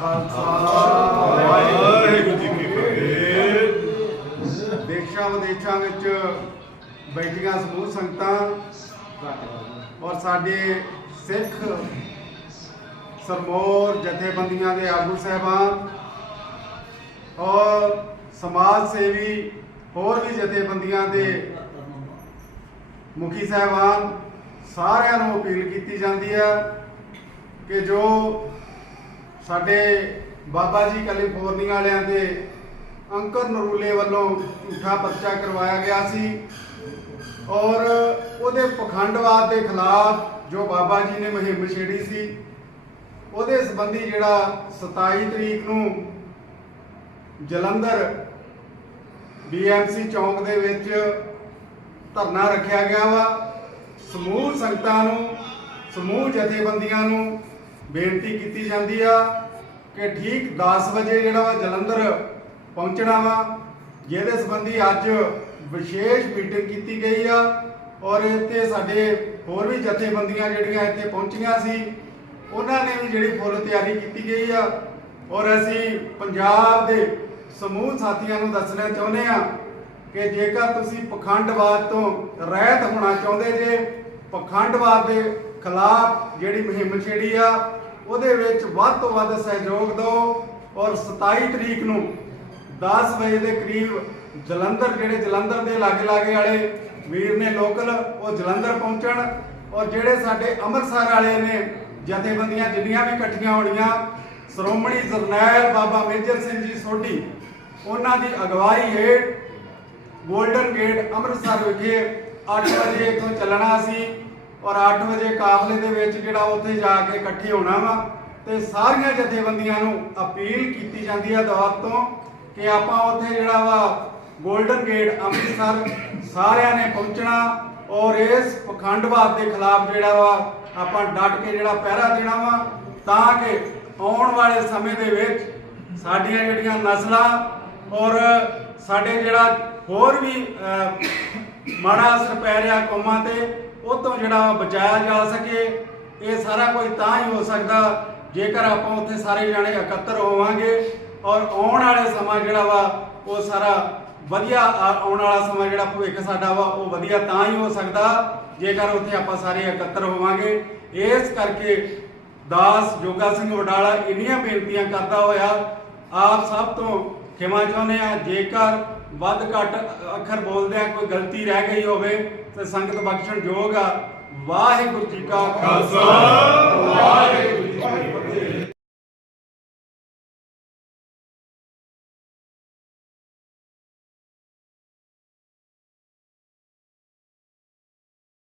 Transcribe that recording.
ਕਾ ਖਾਲਸਾ। ਵਾਹਿਗੁਰੂ ਜੀ ਕੀ ਫਤਿਹ। ਦੇਸ਼ਾਂ ਵਿਦੇਸ਼ਾਂ ਵਿੱਚ ਬੈਠੀਆਂ ਸਮੂਹ ਸੰਗਤਾਂ ਔਰ ਸਾਡੇ ਸਿੱਖ ਸਰਮੋਰ ਜਥੇਬੰਦੀਆਂ ਦੇ ਆਗੂ ਸਹਿਬਾਨ ਔਰ ਸਮਾਜ ਸੇਵੀ ਹੋਰ ਵੀ ਜਥੇਬੰਦੀਆਂ ਦੇ ਮੁਖੀ ਸਹਿਬਾਨ ਸਾਰਿਆਂ ਨੂੰ ਅਪੀਲ ਕੀਤੀ ਜਾਂਦੀ ਹੈ ਕਿ ਜੋ ਸਾਡੇ ਬਾਬਾ ਜੀ ਕੈਲੀਫੋਰਨੀਆ ਵਾਲਿਆਂ ਦੇ ਅੰਕਰ ਨਰੂਲੇ ਵੱਲੋਂ ਝੂਠਾ ਪਰਚਾ ਕਰਵਾਇਆ ਗਿਆ ਸੀ ਔਰ ਉਹਦੇ ਪਖੰਡਵਾਦ ਦੇ ਖਿਲਾਫ ਜੋ ਬਾਬਾ ਜੀ ਨੇ ਮੁਹਿੰਮ ਛੇੜੀ ਸੀ, ਉਹਦੇ ਸੰਬੰਧੀ ਜਿਹੜਾ 27 ਤਰੀਕ ਨੂੰ ਜਲੰਧਰ ਬੀਐਮਸੀ ਚੌਂਕ ਦੇ ਵਿੱਚ ਧਰਨਾ ਰੱਖਿਆ ਗਿਆ ਵਾ। ਸਮੂਹ ਸੰਗਤਾਂ ਨੂੰ, ਸਮੂਹ ਜਥੇਬੰਦੀਆਂ ਨੂੰ ਬੇਨਤੀ ਕੀਤੀ ਜਾਂਦੀ ਆ ਕਿ ਠੀਕ 10 ਵਜੇ ਜਿਹੜਾ ਵਾ ਜਲੰਧਰ ਪਹੁੰਚਣਾ ਵਾ, ਜਿਹਦੇ ਸੰਬੰਧੀ ਅੱਜ ਵਿਸ਼ੇਸ਼ ਮੀਟਿੰਗ ਕੀਤੀ ਗਈ ਆ ਔਰ ਇੱਥੇ ਸਾਡੇ ਹੋਰ ਵੀ ਜਥੇਬੰਦੀਆਂ ਜਿਹੜੀਆਂ ਇੱਥੇ ਪਹੁੰਚੀਆਂ ਸੀ, ਉਹਨਾਂ ਨੇ ਵੀ ਜਿਹੜੀ ਫੁੱਲ ਤਿਆਰੀ ਕੀਤੀ ਗਈ ਆ। ਔਰ ਅਸੀਂ ਪੰਜਾਬ ਦੇ ਸਮੂਹ ਸਾਥੀਆਂ ਨੂੰ ਦੱਸਣਾ ਚਾਹੁੰਦੇ ਆ ਕਿ ਜੇਕਰ ਤੁਸੀਂ ਪਖੰਡਵਾਦ ਤੋਂ ਰਹਿਤ ਹੋਣਾ ਚਾਹੁੰਦੇ ਜੇ, ਪਖੰਡਵਾਦ ਦੇ ਖਿਲਾਫ ਜਿਹੜੀ ਮੁਹਿੰਮ ਛੇੜੀ ਆ, ਉਹਦੇ ਵਿੱਚ ਵੱਧ ਤੋਂ ਵੱਧ ਸਹਿਯੋਗ ਦਿਓ ਔਰ 27 ਤਰੀਕ ਨੂੰ 10 ਵਜੇ ਦੇ ਕਰੀਬ ਜਲੰਧਰ, ਜਿਹੜੇ ਜਲੰਧਰ ਦੇ ਲਾਗੇ ਲਾਗੇ ਵਾਲੇ ਵੀਰ ਨੇ ਲੋਕਲ, ਉਹ ਜਲੰਧਰ ਪਹੁੰਚਣ ਔਰ ਜਿਹੜੇ ਸਾਡੇ ਅੰਮ੍ਰਿਤਸਰ ਵਾਲੇ ਨੇ, ਜਥੇਬੰਦੀਆਂ ਜਿੰਨੀਆਂ ਵੀ ਇਕੱਠੀਆਂ ਹੋਣੀਆਂ, ਸ਼੍ਰੋਮਣੀ ਜਰਨੈਲ ਬਾਬਾ ਮੇਜਰ ਸਿੰਘ ਜੀ ਸੋਢੀ, ਉਹਨਾਂ ਦੀ ਅਗਵਾਈ ਹੇਠ ਗੋਲਡਨ ਗੇਟ ਅੰਮ੍ਰਿਤਸਰ ਵਿਖੇ 8 ਵਜੇ ਇੱਥੋਂ ਚੱਲਣਾ ਸੀ। ਔਰ 8 ਵਜੇ ਕਾਫਲੇ ਦੇ ਵਿੱਚ ਜਿਹੜਾ ਉੱਥੇ ਜਾ ਕੇ ਇਕੱਠੇ ਹੋਣਾ ਵਾ, ਤੇ ਸਾਰੀਆਂ ਜਥੇਬੰਦੀਆਂ ਨੂੰ ਅਪੀਲ ਕੀਤੀ ਜਾਂਦੀ ਹੈ ਦੌਰ ਤੋਂ ਕਿ ਆਪਾਂ ਉੱਥੇ ਜਿਹੜਾ ਵਾ ਗੋਲਡਨ ਗੇਟ ਅੰਮ੍ਰਿਤਸਰ ਸਾਰਿਆਂ ਨੇ ਪਹੁੰਚਣਾ ਔਰ ਇਸ ਪਖੰਡਵਾਦ ਦੇ ਖਿਲਾਫ ਜਿਹੜਾ ਵਾ ਆਪਾਂ ਡਟ ਕੇ ਜਿਹੜਾ ਪਹਿਰਾ ਦੇਣਾ ਵਾ, ਤਾਂ ਕਿ ਆਉਣ ਵਾਲੇ ਸਮੇਂ ਦੇ ਵਿੱਚ ਸਾਡੀਆਂ ਜਿਹੜੀਆਂ ਨਸਲਾਂ ਔਰ ਸਾਡੇ ਜਿਹੜਾ ਹੋਰ ਵੀ ਮਾੜਾ ਅਸਰ ਪੈ ਰਿਹਾ ਕੌਮਾਂ ਤੇ ਉਹ ਤੋਂ ਜਿਹੜਾ ਬਚਾਇਆ ਜਾ ਸਕੇ, ਇਹ ਸਾਰਾ ਕੁਝ ਤਾਂ ਹੀ ਹੋ ਸਕਦਾ ਜੇਕਰ ਆਪਾਂ ਉੱਥੇ ਸਾਰੇ ਜਾਣੇ ਇਕੱਤਰ ਹੋਵਾਂਗੇ ਔਰ ਆਉਣ ਵਾਲੇ ਸਮਾਂ ਜਿਹੜਾ ਵਾ, ਉਹ ਸਾਰਾ ਵਧੀਆ ਆ- ਆਉਣ ਵਾਲਾ ਸਮਾਂ ਜਿਹੜਾ ਭਵਿੱਖ ਸਾਡਾ ਵਾ, ਉਹ ਵਧੀਆ ਤਾਂ ਹੀ ਹੋ ਸਕਦਾ ਜੇਕਰ ਉੱਥੇ ਆਪਾਂ ਸਾਰੇ ਇਕੱਤਰ ਹੋਵਾਂਗੇ। ਇਸ ਕਰਕੇ ਦਾਸ ਜੋਗਾ ਸਿੰਘ ਵਡਾਲਾ ਇੰਨੀਆਂ ਬੇਨਤੀਆਂ ਕਰਦਾ ਹੋਇਆ, ਆਪ ਸਭ ਤੋਂ ਖਿਮਾ ਚਾਹੁੰਦੇ ਆ, ਜੇਕਰ ਵੱਧ ਘੱਟ ਅੱਖਰ ਬੋਲਦਿਆਂ ਕੋਈ ਗਲਤੀ ਰਹਿ ਗਈ ਹੋਵੇ, ਤੇ ਸੰਗਤ ਬਖਸ਼ਣ ਯੋਗ ਆ। ਵਾਹਿਗੁਰੂ ਜੀ ਕਾ ਖਾਲਸਾ।